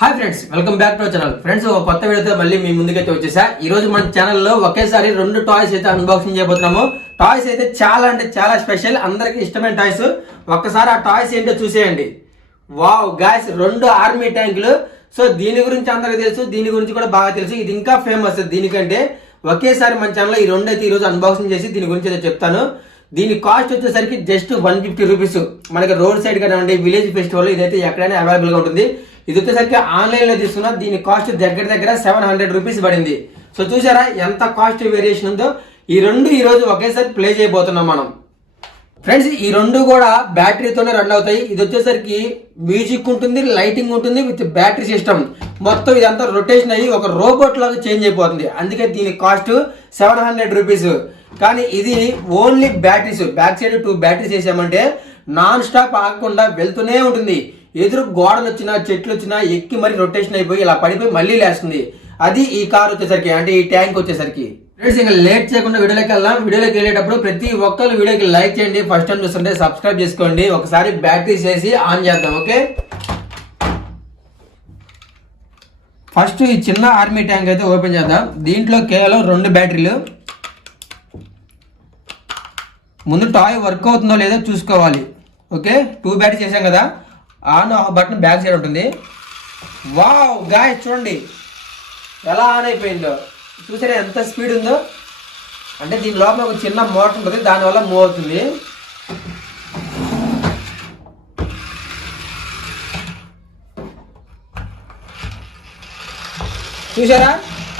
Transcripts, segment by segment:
Hi friends, welcome back to our channel. Friends, ఒక కొత్త వీడియోతో మళ్ళీ మీ ముందుకైతే వచ్చేసా. ఈ రోజు మన ఛానల్లో ఒకేసారి 2 టాయ్స్ అయితే అన్బాక్సింగ్ చేయబోతున్నాము. టాయ్స్ అయితే చాలా అంటే చాలా స్పెషల్, అందరికి ఇష్టమైన టాయ్స్. ఒక్కసారి ఆ టాయ్స్ ఏంటో చూసేయండి. వావ్ గాయ్స్, 2 ఆర్మీ ట్యాంకులు. సో దీని గురించి అందరికి తెలుసు, దీని గురించి కూడా బాగా తెలుసు. ఇది ఇంకా ఫేమస్ దీనికంటే. ఒకేసారి మన ఛానల్లో ఈ 2 అయితే ఈ రోజు అన్బాక్సింగ్ చేసి దీని గురించి అయితే చెప్తాను. దీని కాస్ట్ వచ్చేసరికి జస్ట్ 150 రూపీస్. మనకి రోడ్ సైడ్ కానివ్వండి, విలేజ్ ఫెస్టివల్ ఇదైతే ఎక్కడైనా అవైలబుల్ గా ఉంటుంది. ఇది వచ్చేసరికి ఆన్లైన్ లో తీసుకున్నా. దీని కాస్ట్ దగ్గర 700 రూపీస్ పడింది. సో చూసారా ఎంత కాస్ట్ వేరియేషన్ ఉందో. ఈ రోజు ఒకేసారి ప్లే చేయబోతున్నాం మనం. ఫ్రెండ్స్, ఈ 2 కూడా బ్యాటరీతోనే రన్ అవుతాయి. ఇది వచ్చేసరికి మ్యూజిక్ ఉంటుంది, లైటింగ్ ఉంటుంది విత్ బ్యాటరీ సిస్టమ్. మొత్తం ఇదంతా రొటేషన్ అయ్యి ఒక రోబోట్ లాగా చేంజ్ అయిపోతుంది. అందుకే దీని కాస్ట్ 700 రూపీస్. కానీ ఇది ఓన్లీ బ్యాటరీస్. బ్యాక్ సైడ్ 2 బ్యాటరీస్ వేసామంటే నాన్ స్టాప్ ఆగకుండా వెళ్తూనే ఉంటుంది. ఎదురు గోడలు వచ్చినా చెట్లు వచ్చినా ఎక్కి మరి రొటేషన్ అయిపోయి ఇలా పడిపోయి మళ్ళీ లేస్తుంది. అది ఈ కార్ వచ్చేసరికి, అంటే ఈ ట్యాంక్ వచ్చేసరికి. ఫ్రెండ్స్, ఇంకా లేట్ చేయకుండా వీడియోలోకి వెళ్దాం. వీడియోలోకి వెళ్ళేటప్పుడు ప్రతి ఒక్కరు వీడియోకి లైక్ చేయండి. ఫస్ట్ టైం చూస్తుంటే సబ్స్క్రైబ్ చేసుకోండి. ఒకసారి బ్యాటరీస్ వేసి ఆన్ చేద్దాం. ఓకే, ఫస్ట్ ఈ చిన్న ఆర్మీ ట్యాంక్ అయితే ఓపెన్ చేద్దాం. దీంట్లో కేవలం 2 బ్యాటరీలు. ముందు టాయ్ వర్క్ అవుతుందో లేదో చూసుకోవాలి. ఓకే, 2 బ్యాటరీ చేసాం కదా. On off button back side ఉంటుంది. వావ్ గాయ్స్, చూడండి ఎలా ఆన్ అయిపోయిందో. చూసారా ఎంత స్పీడ్ ఉందో. అంటే దీని లోపల ఒక చిన్న మోటార్ ఉంటుంది, దానివల్ల మూవ్ అవుతుంది. చూసారా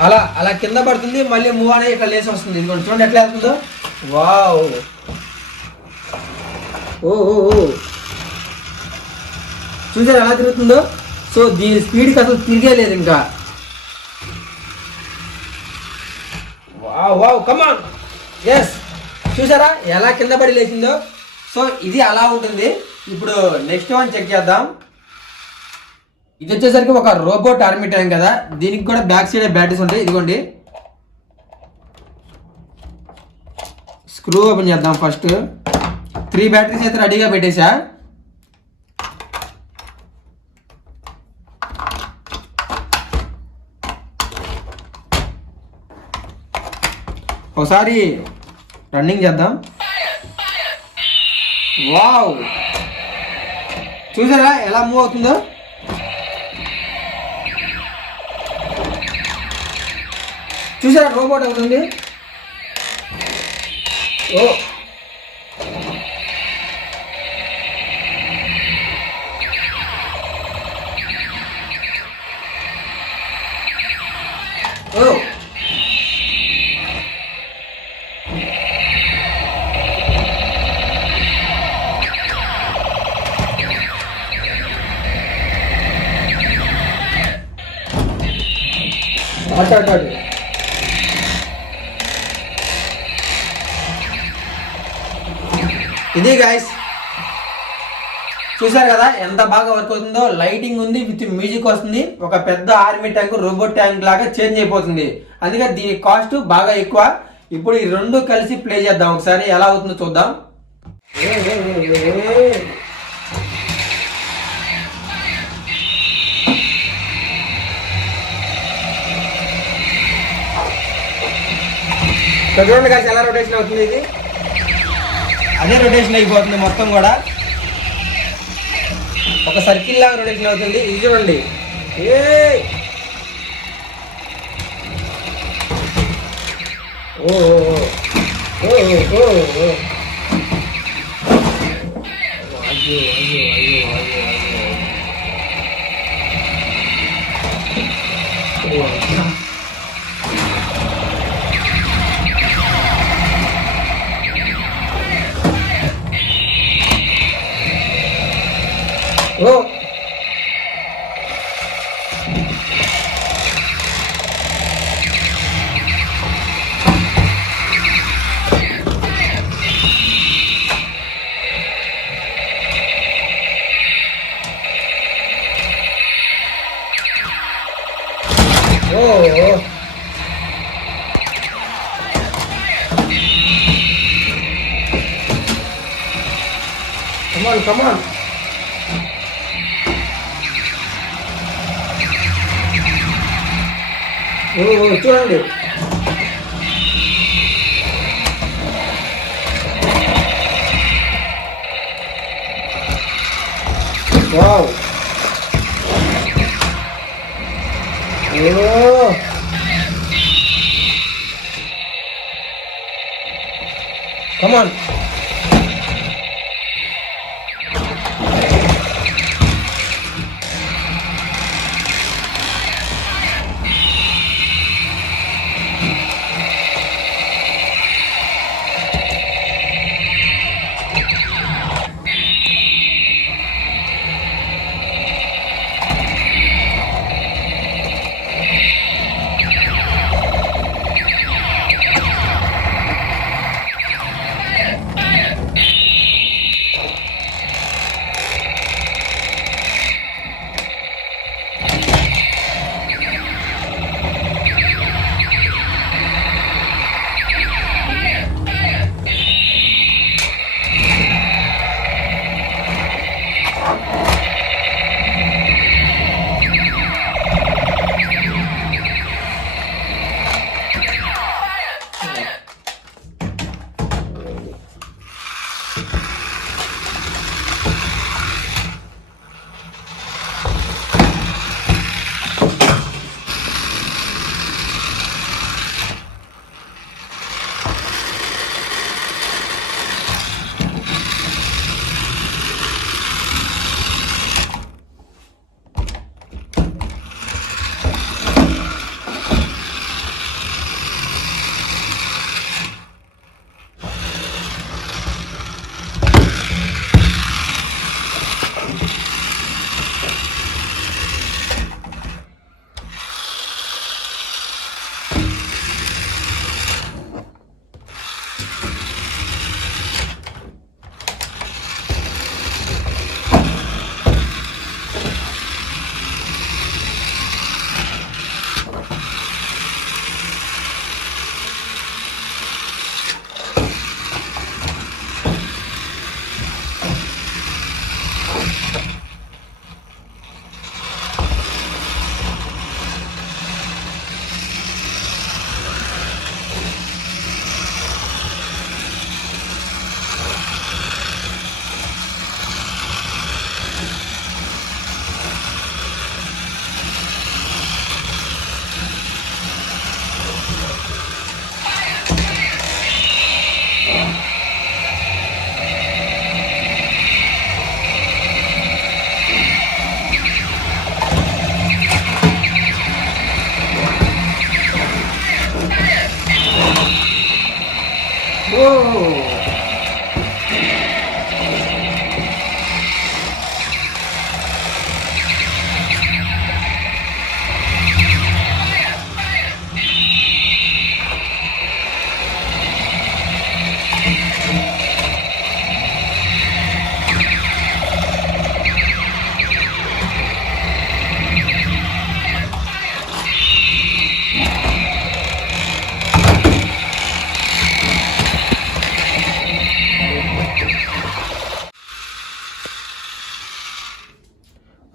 అలా అలా కింద పడుతుంది, మళ్ళీ మూవ్ అనేది ఇట్లా లేసి వస్తుంది. ఇది చూడండి ఎట్లా వెళ్తుందో. వావ్, ఓ చూసారా ఎలా తిరుగుతుందో. సో దీని స్పీడ్కి అసలు తిరిగే లేదు ఇంకా. వావ్ వావ్, కమాన్. ఎస్, చూసారా ఎలా కింద పడి లేచిందో. సో ఇది అలా ఉంటుంది. ఇప్పుడు నెక్స్ట్ వన్ చెక్ చేద్దాం. ఇది వచ్చేసరికి ఒక రోబోట్ ఆర్మీ ట్యాంక్ కదా. దీనికి కూడా బ్యాక్ సైడ్ బ్యాటరీస్ ఉంటాయి. ఇదిగోండి, స్క్రూ ఓపెన్ చేద్దాం. ఫస్ట్ 3 బ్యాటరీస్ అయితే రెడీగా పెట్టేశా. ఒకసారి రన్నింగ్ చేద్దాం. వావ్, చూసారా ఎలా మూవ్ అవుతుందో. చూసారా రోబోట్ అవుతుంది. ఓ ఓ అటు ఇది గాయస్, చూసారు కదా ఎంత బాగా వర్క్ అవుతుందో. లైటింగ్ ఉంది విత్ మ్యూజిక్ వస్తుంది. ఒక పెద్ద ఆర్మీ ట్యాంక్ రోబోట్ ట్యాంక్ లాగా చేంజ్ అయిపోతుంది. అందుకే దీని కాస్ట్ బాగా ఎక్కువ. ఇప్పుడు ఈ 2 కలిసి ప్లే చేద్దాం. ఒకసారి ఎలా అవుతుందో చూద్దాం. చూడండి కలిసి ఎలా రొటేషన్ అవుతుంది. ఇది అదే రొటేషన్ అయిపోతుంది మొత్తం కూడా. ఒక సర్కిల్ లాగా రొటేషన్ అవుతుంది. ఇది చూడండి. ఓ ఓ ఓ ఓ, అయ్యో అయ్యో అయ్యో అయ్యో అయ్యో. ఓ ఓ come on. చూడండి. వావ్. కమాన్.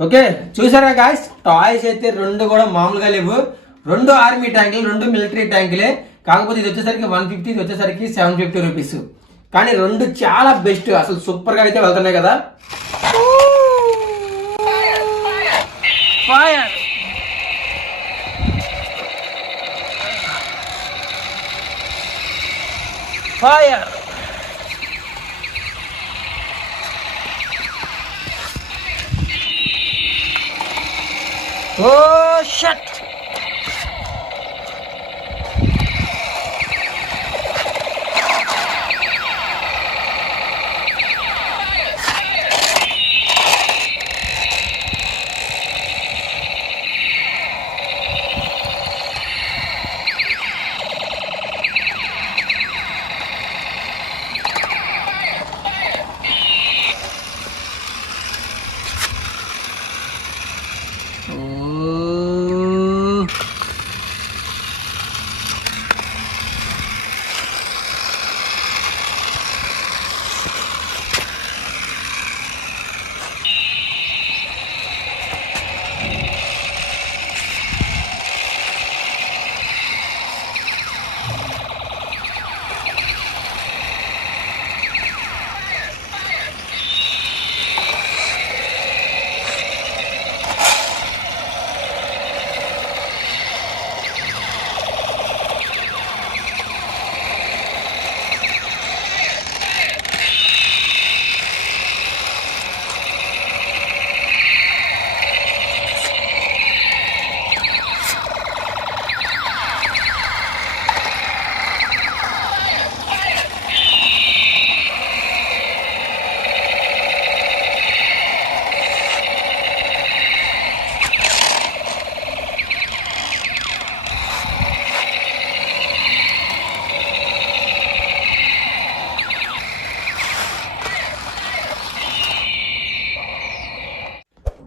ఓకే, చూసారా గాయ్స్, టాయ్స్ అయితే రెండు కూడా మామూలుగా లేవు. రెండు ఆర్మీ ట్యాంకులు, రెండు మిలిటరీ ట్యాంకులే. కాకపోతే ఇది వచ్చేసరికి 150, ఇది వచ్చేసరికి 750 రూపీస్. కానీ రెండు చాలా బెస్ట్, అసలు సూపర్ గా అయితే వెళ్తున్నాయి కదా. Fire fire. Oh shit!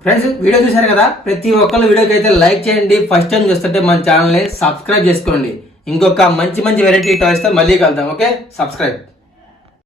Friends video చూశారు కదా, ప్రతి ఒక్కళ్ళు వీడియోకి అయితే లైక్ చేయండి. ఫస్ట్ టైం చూస్తుంటే మన ఛానల్ని సబ్స్క్రైబ్ చేసుకోండి. ఇంకొక మంచి మంచి వెరైటీ టాయ్స్ తో మళ్ళీ కలుద్దాం. Okay, subscribe.